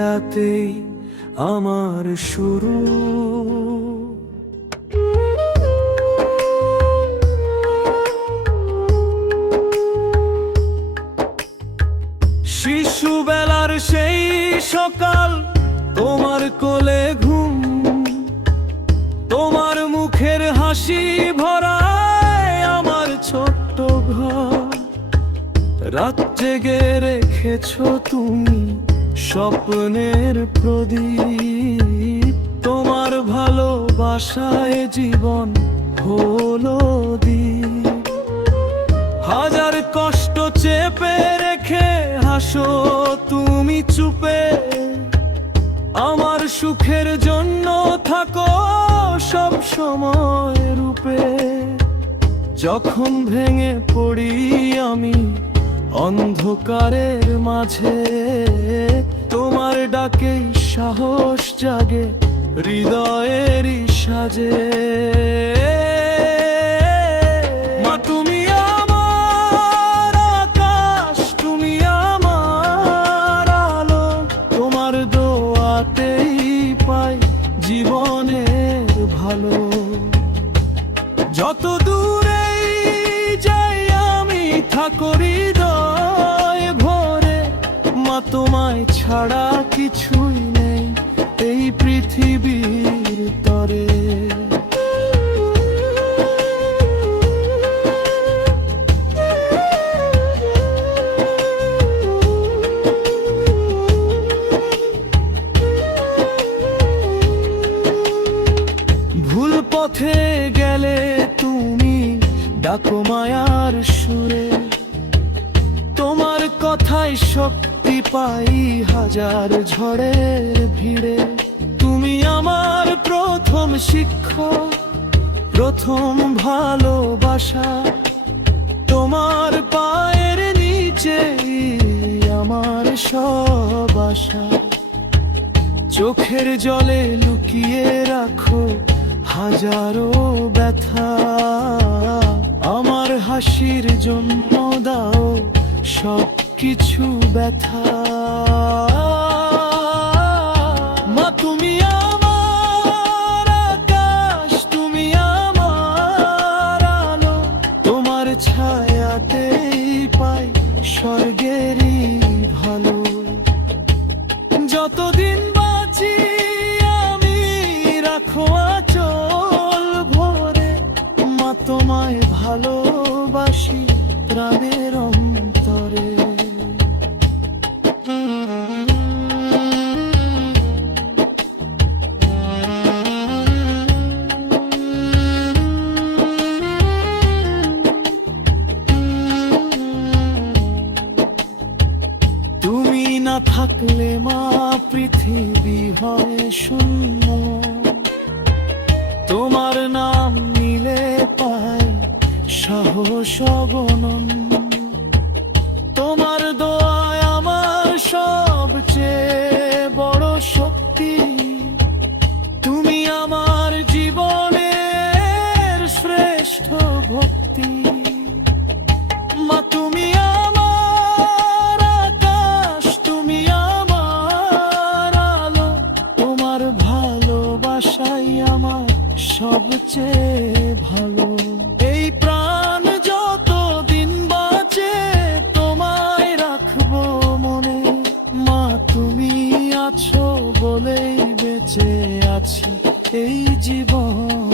ছায়াতেই আমার শুরু। শিশুবেলার সেই সকাল, তোমার কোলে ঘুম, তোমার মুখের হাসি ভরায় আমার ছোট্ট ঘর। রাত জেগে রেখেছো তুমি স্বপ্নের প্রদীপ, তোমার ভালোবাসায় জীবন হলো দ্বীপ। হাজার কষ্ট চেপে রেখে হাসো তুমি চুপে, আমার সুখের জন্য থাকো সব সময় রূপে। যখন ভেঙে পড়ি আমি অন্ধকারের মাঝে, তোমার ডাকেই সাহস জাগে হৃদয়েরই সাজে। মা তুমি আমার আকাশ, তুমি আমার আলো, তোমার দোয়াতেই পাই জীবনের ভালো। যত দূরেই যাই আমি থাকো হৃদয় ভরে, মা তোমায় ছাড়া কিছুই নেই এই পৃথিবীর তরে। ভুল পথে গেলে তুমি ডাকো মায়ার সুরে, তোমার কথায় শক্তি পাই হাজার ঝড়ের ভিড়ে। তুমি আমার প্রথম শিক্ষক, প্রথম ভালোবাসা, তোমার পায়ের নিচে আমার সব আশা। চোখের জলে লুকিয়ে রাখো হাজারো ব্যথা, আমার হাসির জন্য দাও সব কিছু ব্যথা। মা তুমি আমার আকাশ, তুমি আমার আলো, তোমার ছায়াতেই পাই স্বর্গেরই ভালো। যতদিন বাঁচি আমি রাখো আঁচল ভরে, মা তোমায় ভালোবাসি প্রাণের অন্তরে। তুমি না থাকলে মা পৃথিবী হয় শূন্য, তোমার নাম নিলে পাই সাহস অগণন। তোমার দোয়ায় আমার সবচেয়ে বড় শক্তি, তুমি আমার জীবনের শ্রেষ্ঠ ভক্তি। মা তুমি আমার আকাশ, তুমি আমার আলো, তোমার ভালোবাসাই আমার সবচেয়ে ভালো। এই প্রাণ যতদিন বাঁচে তোমায় রাখবো মনে, মা তুমি আছো বলেই বেঁচে আছি এই জীবন।